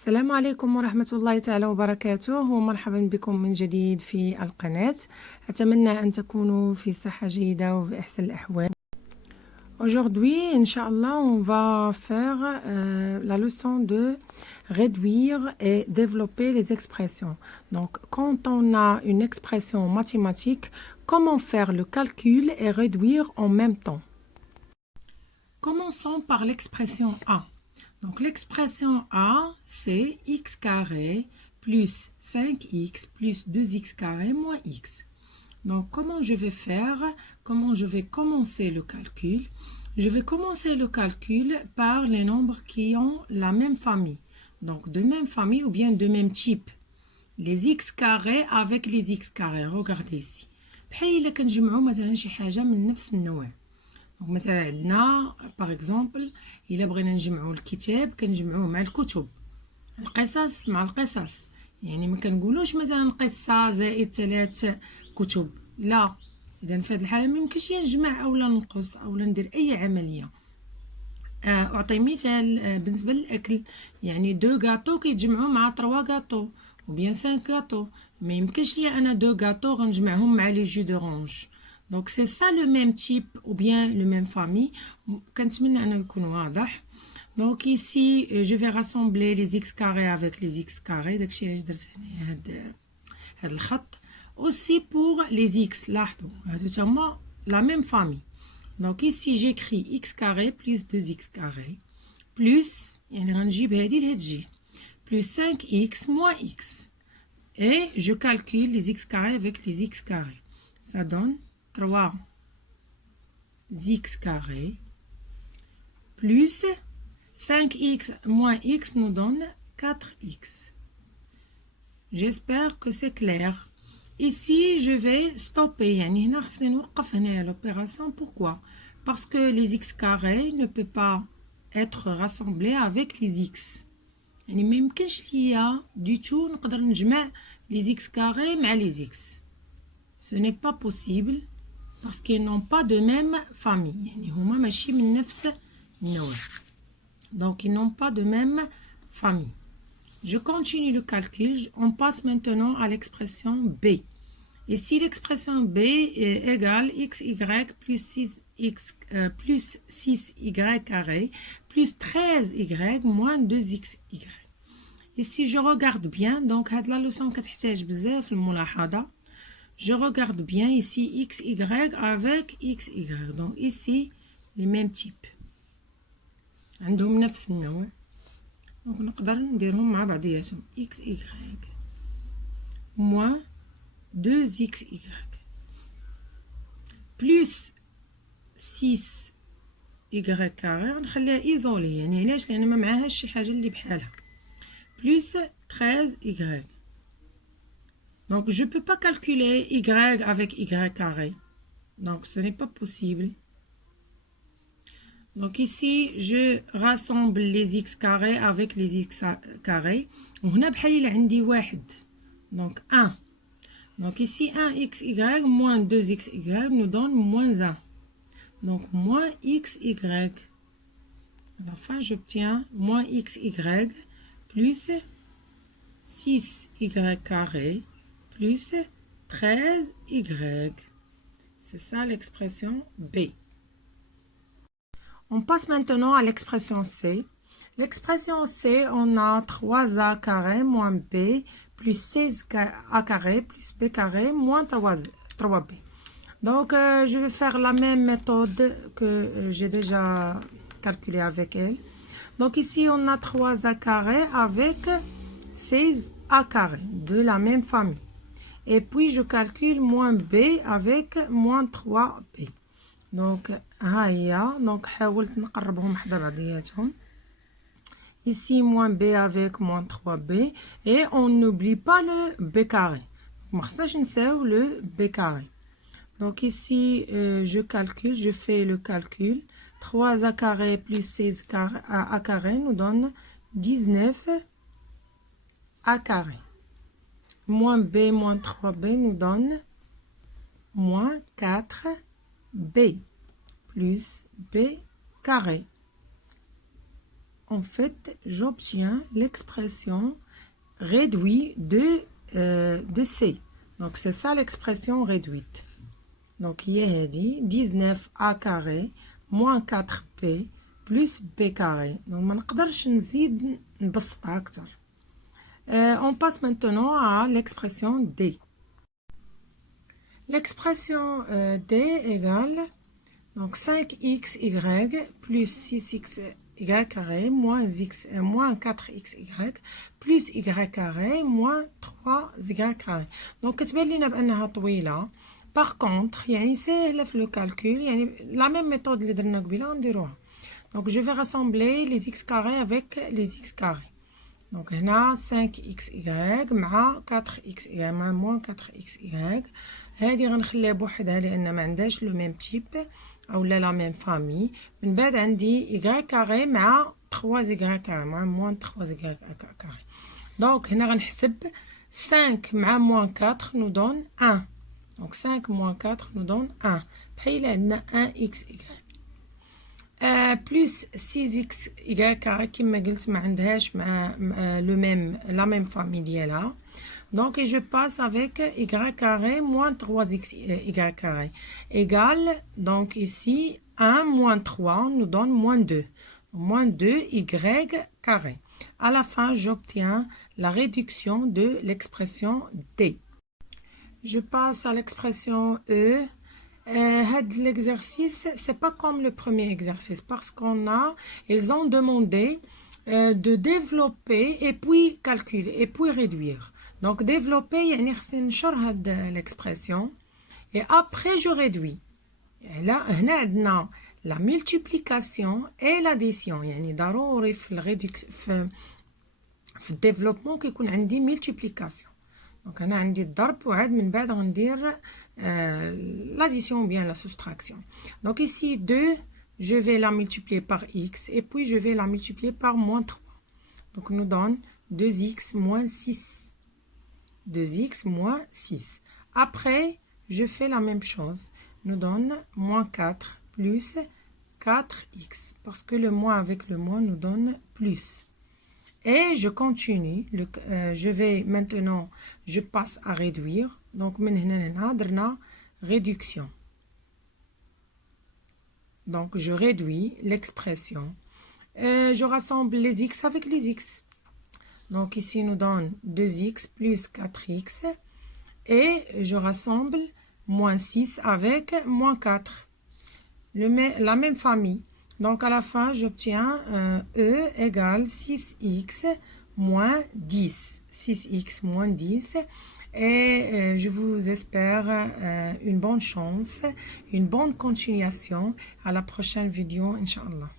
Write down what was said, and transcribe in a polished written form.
السلام عليكم ورحمة الله تعالى وبركاته، ومرحبا بكم من جديد في القناة. أتمنى أن تكونوا في صحة جيدة وفي أحسن الأحوال. Aujourd'hui, Inch'Allah, on va faire la leçon de réduire et développer les expressions. Donc, quand on a une expression mathématique, comment faire le calcul et réduire en même temps? Commençons par l'expression A. Donc, l'expression A, c'est x carré plus 5x plus 2x carré moins x. Donc, comment je vais faire? Comment je vais commencer le calcul? Je vais commencer le calcul par les nombres qui ont la même famille. Donc, de même famille ou bien de même type. Les x carrés avec les x carrés. Regardez ici. بحال إلا كنجمعوا مثلا شي حاجة من نفس النوع. مثلا عندنا باغ اكزومبل الا بغينا نجمعوا الكتاب كنجمعوه مع الكتب، القصص مع القصص، يعني ما كنقولوش مثلا قصه زائد 3 كتب، لا. اذا في هذه الحاله ما يمكنش نجمع اولا نقص اولا ندير اي عمليه. اعطي مثال بالنسبه للاكل، يعني 2 غاتو كيتجمعوا مع 3 غاتو ou bien 5 غاتو، ما يمكنش ليا انا 2 غاتو غنجمعهم مع لي جو دورانج. Donc c'est ça le même type ou bien le même famille. كنتمنى انه يكون واضح. Donc ici je vais rassembler les x carrés avec les x carrés. داكشي علاش درت هنا هاد الخط. Aussi pour les x لاحظوا هادو تما la même famille. Donc ici j'écris x carré plus 2x carré plus يعني غنجيب هادي لهاد الجهة plus 5x moins x. Et je calcule les x carrés avec les x carrés. Ça donne 3x carré plus 5x moins x nous donne 4x. J'espère que c'est clair. Ici, je vais stopper. يعني هنا خصني نوقف هنا l'opération. Pourquoi? Parce que les x carrés ne peuvent pas être rassemblés avec les x. يعني ما يمكنش ليا du tout نقدر نجمع les x carrés مع les x. Ce n'est pas possible parce qu'ils n'ont pas de même famille. يعني هما ماشي من نفس النوع. Donc ils n'ont pas de même famille. Je continue le calcul. On passe maintenant à l'expression B. Ici l'expression B est égale xy plus 6x plus 6y carré plus 13y moins 2xy. Ici je regarde bien. Donc هاد la leçon كتحتاج بزاف الملاحظة. Je regarde bien ici xy avec xy. Donc ici les mêmes types. عندهم نفس النوع. Donc نقدر نديرهم مع بعضياتهم xy moins 2xy plus 6y carré غنخليها ايزولي. يعني علاش؟ لان ما معاهاش شي حاجه اللي بحالها plus 13y. Donc, je ne peux pas calculer y avec y carré. Donc, ce n'est pas possible. Donc, ici, je rassemble les x carrés avec les x carrés. وهنا بحال إلا عندي واحد. Donc, 1. Donc, ici, 1xy moins 2xy nous donne moins 1. Donc, moins xy. À la fin, j'obtiens moins xy plus 6y carré plus 13y. C'est ça l'expression B. On passe maintenant à l'expression C. L'expression C, on a 3a carré moins b plus 16a carré plus b carré moins 3b. Donc, je vais faire la même méthode que j'ai déjà calculée avec elle. Donc, ici, on a 3a carré avec 16a carré de la même famille. Et puis, je calcule moins b avec moins 3b. Donc, هيا. Donc, حاولت نقربهم حدا بعضياتهم. Ici, moins b avec moins 3b. Et on n'oublie pas le b carré. ما خصناش نساو le b carré. Donc, ici, je calcule, je fais le calcul. 3a carré plus 16 a carré nous donne 19a carré. Moins b moins 3b nous donne moins 4b plus b carré. en fait, j'obtiens l'expression réduite de C. Donc, c'est ça l'expression réduite. Donc, il y a dit 19a carré moins 4b plus b carré. Donc, ما نقدرش نزيد نبسطها أكتر. On passe maintenant à l'expression D. L'expression D égale donc 5xy plus 6xy carré moins 4xy plus y carré moins 3y carré. Donc كتبان لينا بأنها طويلة. Par contre, يعني سهلة في le calcul, يعني la même méthode اللي درنا قبيلة نديروها. Donc je vais rassembler les x carrés avec les x carrés. Donc هنا 5xy مع 4xy مع moins 4xy. هذه غنخليها بوحدها لأن ما عندهاش لو ميم تيب أو لا ميم فامي. من بعد عندي y carré مع 3y carré مع moins 3y carré. Donc هنا غنحسب 5 مع moins 4 nous donne 1. Donc 5 moins 4 nous donne 1. بحال عندنا 1xy. plus 6xy carré كما قلت ما عندهاش مع le même la même famille ديالها. Donc je passe avec y carré moins 3xy carré égale donc ici 1 moins 3 nous donne moins 2. Moins 2y carré. À la fin, j'obtiens la réduction de l'expression D. Je passe à l'expression E. L'exercice, c'est pas comme le premier exercice parce ils ont demandé de développer et puis calculer et puis réduire. Donc développer, يعني خصني نشر هاد l'expression et après je réduis. Et là, هنا عندنا la multiplication et l'addition. يعني ضروري في الديفلوبمون كيكون عندي multiplication. Donc هنا عندي الضرب وعاد من بعد غندير l'addition ou bien la soustraction. Donc ici 2, je vais la multiplier par x et puis je vais la multiplier par moins 3. Donc nous donne 2x moins 6. 2x moins 6. Après, je fais la même chose. Nous donne moins 4 plus 4x. Parce que le moins avec le moins nous donne plus. Et je continue. Je vais maintenant, je passe à réduire. Donc, maintenant, réduction. Donc, je réduis l'expression. Je rassemble les x avec les x. Donc, ici, nous donne 2x plus 4x. Et je rassemble moins 6 avec moins 4. La même famille. Donc, à la fin, j'obtiens E égale 6x moins 10. 6x moins 10. Et je vous espère une bonne chance, une bonne continuation. À la prochaine vidéo, Inch'Allah.